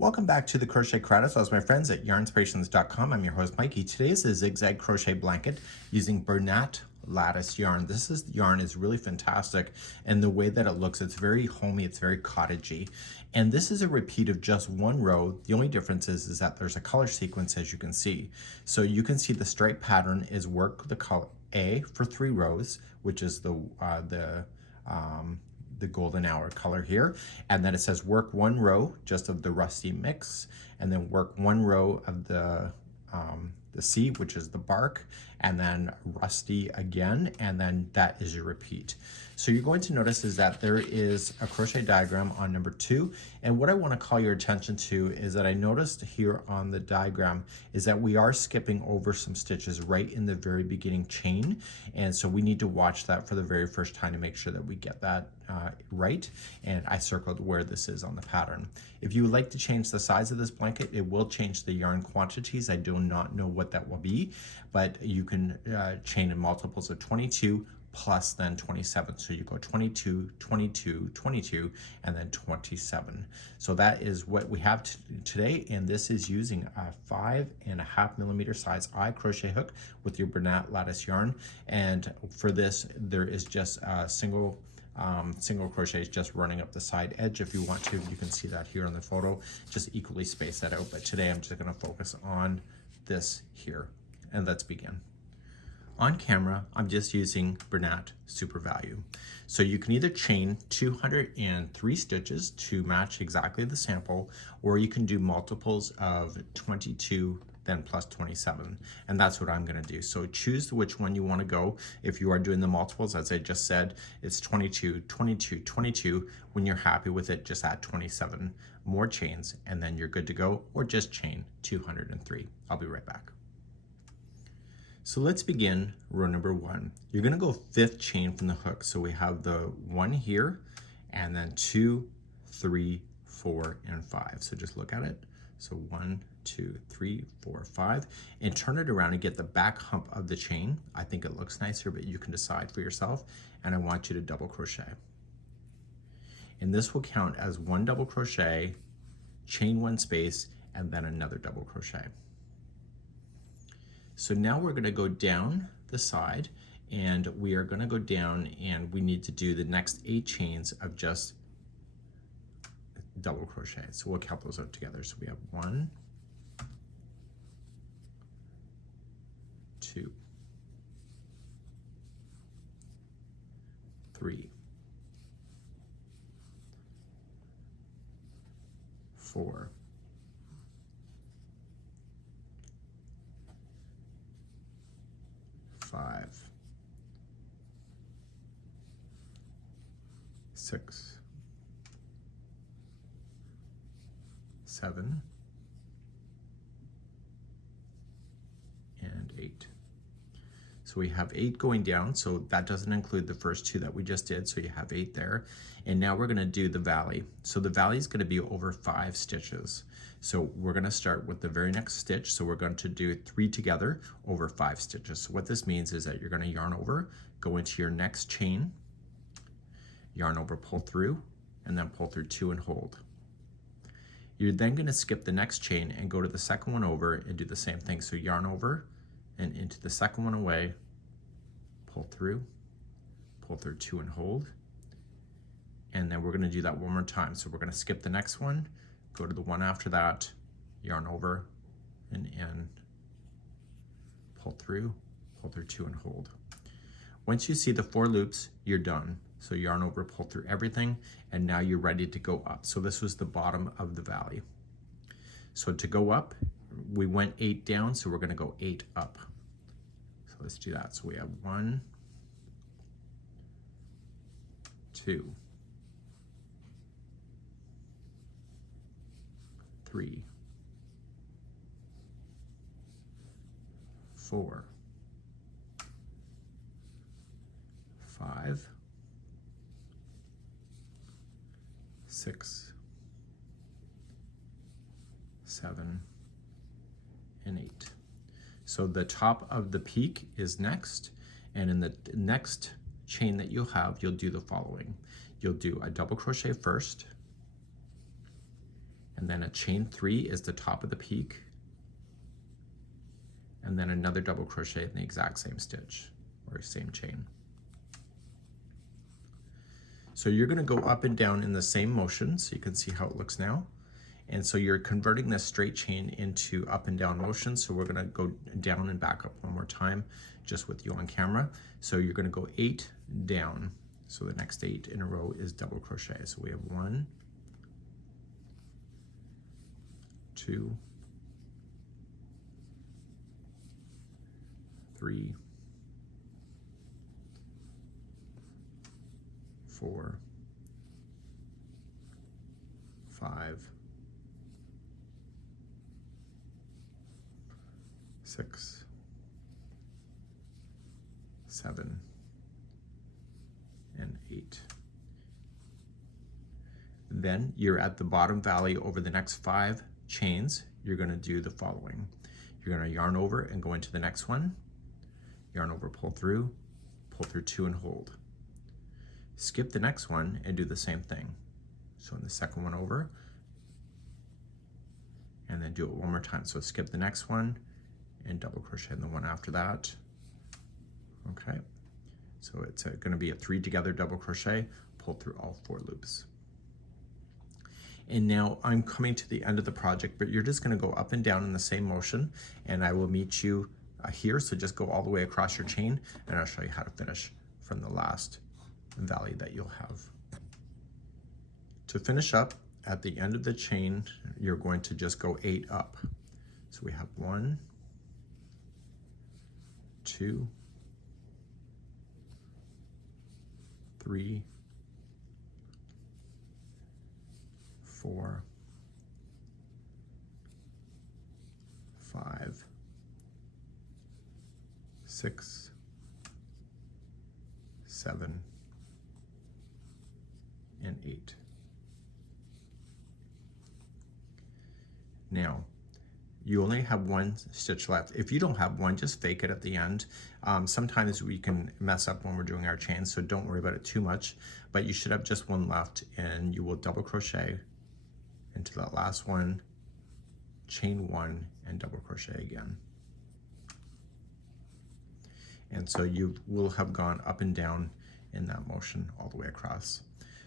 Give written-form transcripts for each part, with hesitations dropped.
Welcome back to the Crochet Credits. As my friends at yarnspirations.com, I'm your host Mikey. Today is a zigzag crochet blanket using Bernat lattice yarn. This yarn is really fantastic, and the way that it looks, it's very homey, it's very cottagey. And this is a repeat of just one row. The only difference is that there's a color sequence, as you can see. So you can see the stripe pattern is work the color A for 3 rows, which is the golden hour color here, and then it says work 1 row just of the rusty mix, and then work 1 row of the C, which is the bark, and then rusty again, and then that is your repeat. So you're going to notice is that there is a crochet diagram on number 2, and what I want to call your attention to is that I noticed here on the diagram is that we are skipping over some stitches right in the very beginning chain, and so we need to watch that for the very first time to make sure that we get that right, and I circled where this is on the pattern. If you would like to change the size of this blanket, it will change the yarn quantities. I do not know what that will be, but you can chain in multiples of 22 plus then 27. So you go 22, 22, 22, and then 27. So that is what we have today, and this is using a 5.5 millimeter size eye crochet hook with your Bernat lattice yarn. And for this, there is just a single crochets just running up the side edge. If you want to, you can see that here on the photo. Just equally space that out, but today I'm just going to focus on this here, and let's begin. On camera, I'm just using Bernat Super Value. So you can either chain 203 stitches to match exactly the sample, or you can do multiples of 22 then plus 27, and that's what I'm going to do. So choose which one you want to go. If you are doing the multiples, as I just said, it's 22, 22, 22. When you're happy with it, just add 27 more chains, and then you're good to go, or just chain 203. I'll be right back. So let's begin row number 1. You're going to go 5th chain from the hook. So we have the 1 here, and then 2, 3, 4, and 5. So just look at it. So 1, 2, 3, 4, 5, and turn it around and get the back hump of the chain. I think it looks nicer, but you can decide for yourself. And I want you to double crochet. And this will count as 1 double crochet, chain 1 space, and then another double crochet. So now we're going to go down the side, and we are going to go down, and we need to do the next 8 chains of just double crochet. So we'll count those out together. So we have 1, 2, 3, 4, 5, 6, 7, and 8. So we have 8 going down, so that doesn't include the first 2 that we just did, so you have 8 there. And now we're going to do the valley. So the valley is going to be over 5 stitches. So we're going to start with the very next stitch, so we're going to do 3 together over 5 stitches. So what this means is that you're going to yarn over, go into your next chain, yarn over, pull through, and then pull through 2 and hold. You're then going to skip the next chain and go to the second one over and do the same thing. So yarn over and into the second one away, pull through 2 and hold. And then we're going to do that one more time. So we're going to skip the next one, go to the one after that, yarn over and in, pull through 2 and hold. Once you see the 4 loops, you're done. So yarn over, pull through everything, and now you're ready to go up. So this was the bottom of the valley. So to go up, we went 8 down, so we're going to go 8 up. So let's do that. So we have 1, 2, 3, 4, 5, 6, 7, and 8. So the top of the peak is next, and in the next chain that you'll have, you'll do the following. You'll do a double crochet first, and then a chain 3 is the top of the peak, and then another double crochet in the exact same stitch or same chain. So you're going to go up and down in the same motion, so you can see how it looks now. And so you're converting this straight chain into up and down motion. So we're going to go down and back up one more time just with you on camera. So you're going to go 8 down. So the next 8 in a row is double crochet. So we have 1, 2, 3, 4, 5, 6, 7, and 8. Then you're at the bottom valley over the next 5 chains. You're going to do the following. You're going to yarn over and go into the next one. Yarn over, pull through 2 and hold. Skip the next one and do the same thing. So in the second one over, and then do it one more time. So skip the next one and double crochet in the one after that. Okay, so it's going to be a 3 together double crochet, pull through all 4 loops. And now I'm coming to the end of the project, but you're just going to go up and down in the same motion, and I will meet you here. So just go all the way across your chain, and I'll show you how to finish from the last valley that you'll have. To finish up at the end of the chain, you're going to just go 8 up. So we have 1, 2, 3, 4, 5, 6, 7, and 8. Now, you only have 1 stitch left. If you don't have one, just fake it at the end. Sometimes we can mess up when we're doing our chains, so don't worry about it too much, but you should have just 1 left, and you will double crochet into that last one, chain 1, and double crochet again. And so you will have gone up and down in that motion all the way across.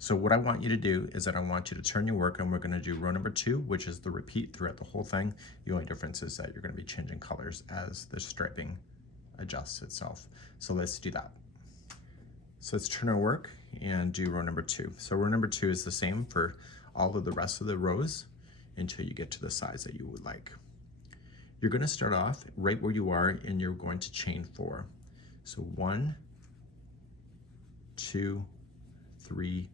So what I want you to do is that I want you to turn your work, and we're going to do row number 2, which is the repeat throughout the whole thing. The only difference is that you're going to be changing colors as the striping adjusts itself. So let's do that. So let's turn our work and do row number 2. So row number 2 is the same for all of the rest of the rows until you get to the size that you would like. You're going to start off right where you are, and you're going to chain 4. So 1, 2, 3,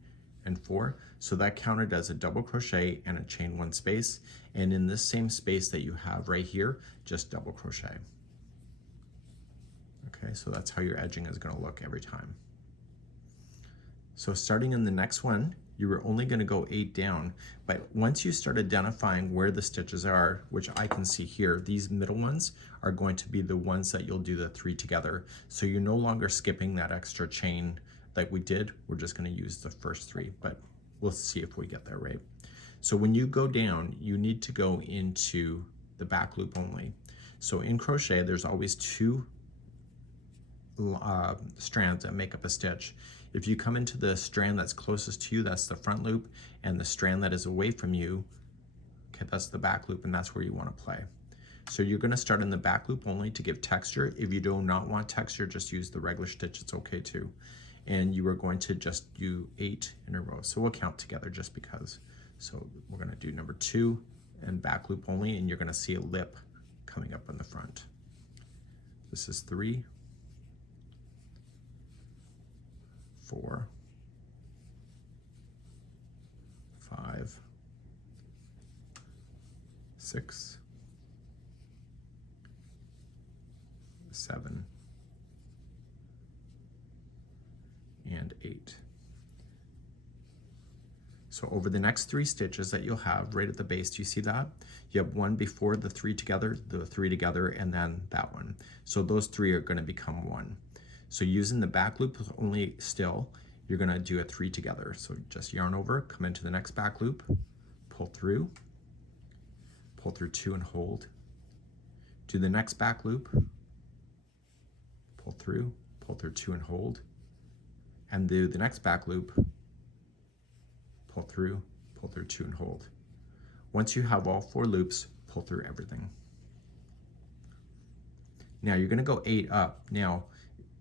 and 4. So that counted as a double crochet and a chain 1 space. And in this same space that you have right here, just double crochet. Okay, so that's how your edging is going to look every time. So starting in the next one, you were only going to go 8 down, but once you start identifying where the stitches are, which I can see here, these middle ones are going to be the ones that you'll do the 3 together. So you're no longer skipping that extra chain like we did. We're just going to use the first 3, but we'll see if we get there, right? So when you go down, you need to go into the back loop only. So in crochet, there's always 2 strands that make up a stitch. If you come into the strand that's closest to you, that's the front loop, and the strand that is away from you, okay, that's the back loop, and that's where you want to play. So you're going to start in the back loop only to give texture. If you do not want texture, just use the regular stitch, it's okay too. And you are going to just do 8 in a row. So we'll count together just because. So we're going to do number 2 and back loop only, and you're going to see a lip coming up in the front. This is 3, 4, 5, 6, 7, and 8. So over the next 3 stitches that you'll have right at the base, do you see that? You have 1 before the 3 together, the 3 together, and then that one. So those 3 are going to become 1. So using the back loop only still, you're going to do a 3 together. So just yarn over, come into the next back loop, pull through, pull through 2 and hold. Do the next back loop, pull through 2 and hold, and do the next back loop, pull through 2 and hold. Once you have all 4 loops, pull through everything. Now you're going to go 8 up. Now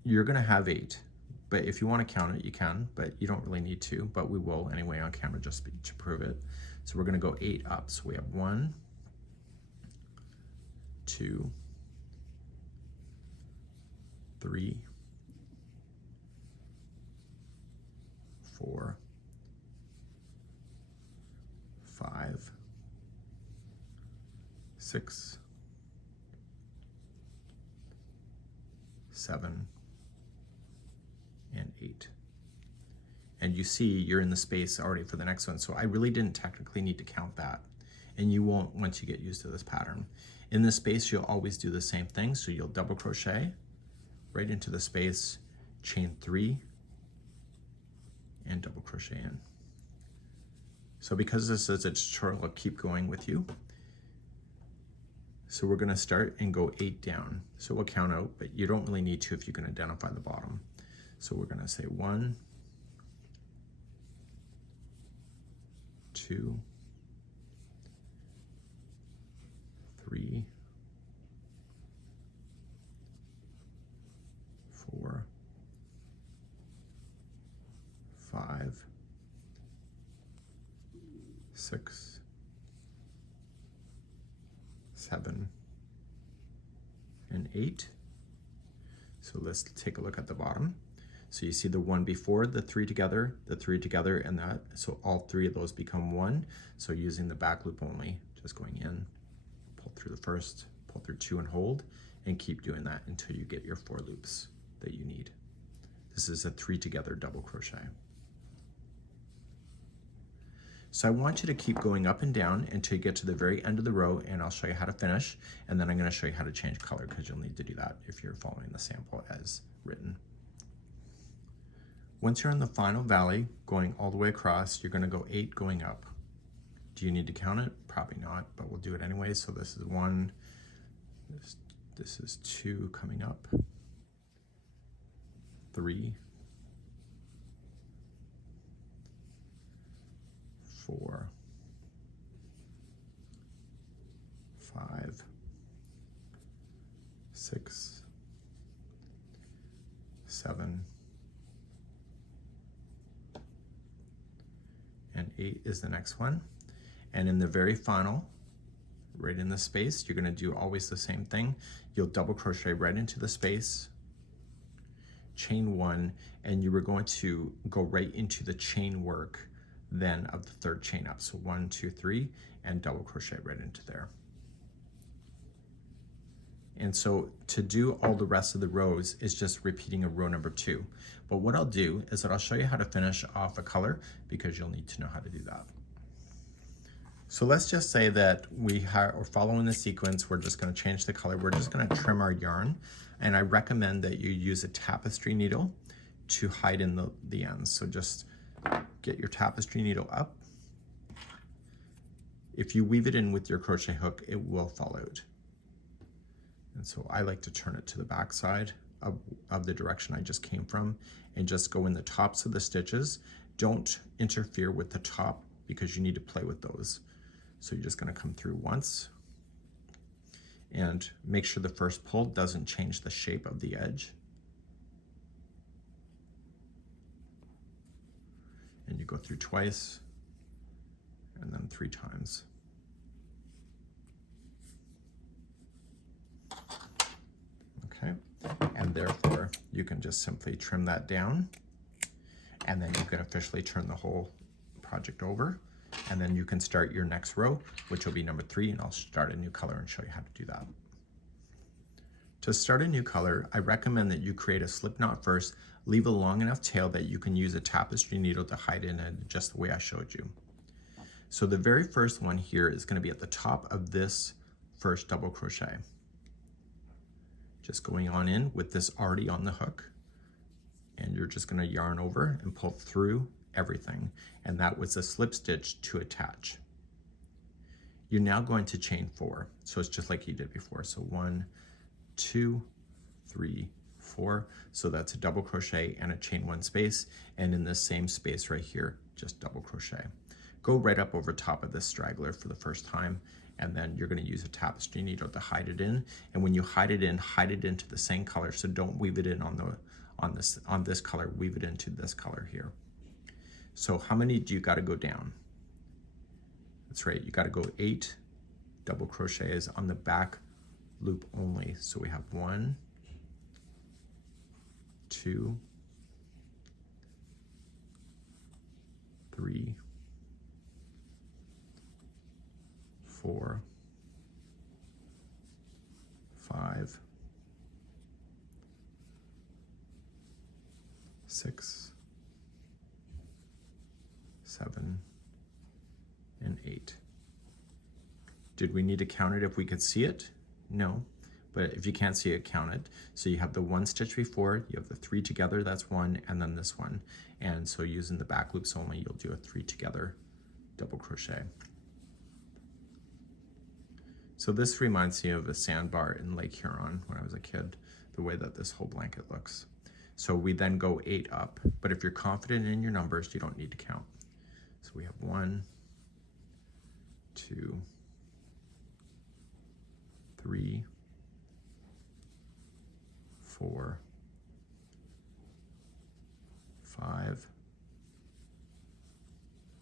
you're going to have 8, but if you want to count it, you can, but you don't really need to, but we will anyway on camera just to prove it. So we're going to go 8 up. So we have 1, 2, 3, 4, 5, 6, 7, and 8. And you see you're in the space already for the next one. So I really didn't technically need to count that. And you won't once you get used to this pattern. In this space, you'll always do the same thing. So you'll double crochet right into the space, chain 3, and double crochet in. So because this is a tutorial, I'll keep going with you. So we're going to start and go 8 down. So we'll count out, but you don't really need to if you can identify the bottom. So we're going to say 1, 2, 3, 4, 5, 6, 7, and 8. So let's take a look at the bottom. So you see the one before, the 3 together, and that. So all 3 of those become 1. So using the back loop only, just going in, pull through the first, pull through 2 and hold, and keep doing that until you get your 4 loops that you need. This is a 3 together double crochet. So I want you to keep going up and down until you get to the very end of the row, and I'll show you how to finish, and then I'm going to show you how to change color because you'll need to do that if you're following the sample as written. Once you're in the final valley, going all the way across, you're going to go 8 going up. Do you need to count it? Probably not, but we'll do it anyway. So this is 1, this is 2 coming up, 3, 4, 5, 6, 7, and 8 is the next one. And in the very final, right in the space, you're going to do always the same thing. You'll double crochet right into the space, chain 1, and you were going to go right into the chain work then of the 3rd chain up. So 1, 2, 3, and double crochet right into there. And so to do all the rest of the rows is just repeating a row number 2. But what I'll do is that I'll show you how to finish off a color because you'll need to know how to do that. So let's just say that we're following the sequence. We're just going to change the color. We're just going to trim our yarn. And I recommend that you use a tapestry needle to hide in the ends. So just get your tapestry needle up. If you weave it in with your crochet hook, it will fall out. And so I like to turn it to the back side of the direction I just came from and just go in the tops of the stitches. Don't interfere with the top because you need to play with those. So you're just going to come through once and make sure the first pull doesn't change the shape of the edge. And you go through twice and then 3 times. Okay, and therefore you can just simply trim that down, and then you can officially turn the whole project over, and then you can start your next row, which will be number 3, and I'll start a new color and show you how to do that. To start a new color, I recommend that you create a slip knot first, leave a long enough tail that you can use a tapestry needle to hide in it just the way I showed you. So the very first one here is going to be at the top of this first double crochet. Just going on in with this already on the hook, and you're just going to yarn over and pull through everything, and that was a slip stitch to attach. You're now going to chain 4. So it's just like you did before. So 1, 2, 3, 4. So that's a double crochet and a chain 1 space. And in this same space right here, just double crochet. Go right up over top of this straggler for the first time, and then you're going to use a tapestry needle to hide it in. And when you hide it into the same color. So don't weave it in on this color, weave it into this color here. So how many do you got to go down? That's right, you got to go 8 double crochets on the back loop only. So we have 1, 2, 3, 4, 5, 6, 7, and 8. Did we need to count it if we could see it? No, but if you can't see it, count it. So you have the 1 stitch before, you have the 3 together, that's 1, and then this one. And so using the back loops only, you'll do a 3 together double crochet. So this reminds me of a sandbar in Lake Huron when I was a kid, the way that this whole blanket looks. So we then go 8 up, but if you're confident in your numbers, you don't need to count. So we have 1, 2, 3, 4, 5,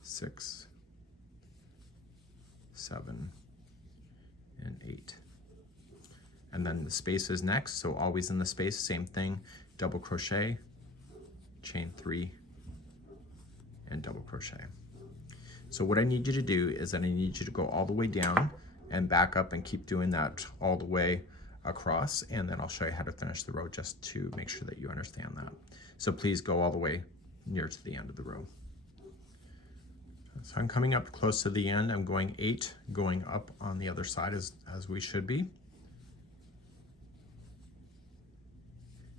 6, 7, and 8. And then the space is next, so always in the space, same thing, double crochet, chain 3, and double crochet. So what I need you to do is that I need you to go all the way down and back up and keep doing that all the way across, and then I'll show you how to finish the row just to make sure that you understand that. So please go all the way near to the end of the row. So I'm coming up close to the end. I'm going 8, going up on the other side as we should be.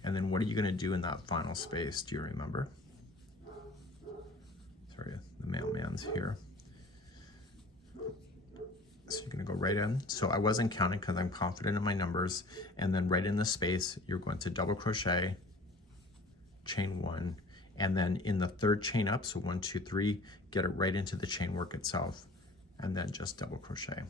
And then what are you going to do in that final space? Do you remember? Sorry, the mailman's here. So you're going to go right in. So I wasn't counting because I'm confident in my numbers. And then right in the space, you're going to double crochet, chain 1, and then in the 3rd chain up, so 1, 2, 3, get it right into the chain work itself, and then just double crochet.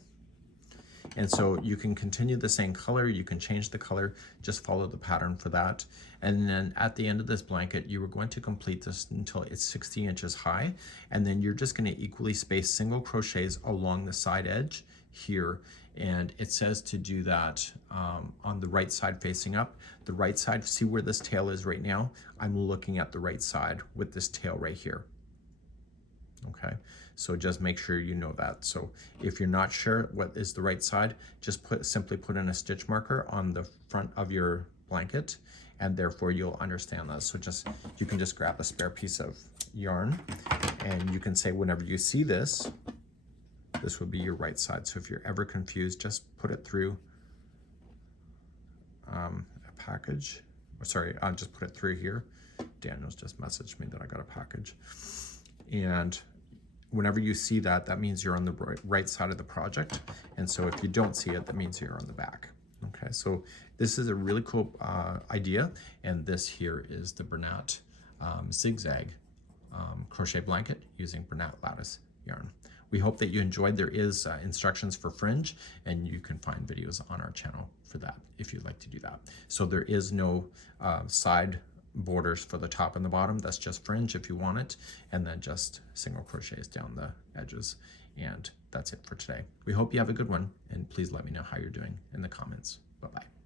And so you can continue the same color, you can change the color, just follow the pattern for that. And then at the end of this blanket, you are going to complete this until it's 60 inches high, and then you're just going to equally space single crochets along the side edge here. And it says to do that on the right side facing up. The right side, see where this tail is right now? I'm looking at the right side with this tail right here. Okay, so just make sure you know that. So if you're not sure what is the right side, just simply put in a stitch marker on the front of your blanket, and therefore you'll understand that. So you can just grab a spare piece of yarn, and you can say whenever you see this, this would be your right side. So if you're ever confused, just put it through a package. Sorry, I'll just put it through here. Daniel's just messaged me that I got a package. And whenever you see that, that means you're on the right side of the project. And so if you don't see it, that means you're on the back. Okay, so this is a really cool idea. And this here is the Bernat Zig-Zag crochet blanket using Bernat lattice yarn. We hope that you enjoyed. There is instructions for fringe, and you can find videos on our channel for that if you'd like to do that. So there is no side borders for the top and the bottom. That's just fringe if you want it, and then just single crochets down the edges. And that's it for today. We hope you have a good one, and please let me know how you're doing in the comments. Bye-bye.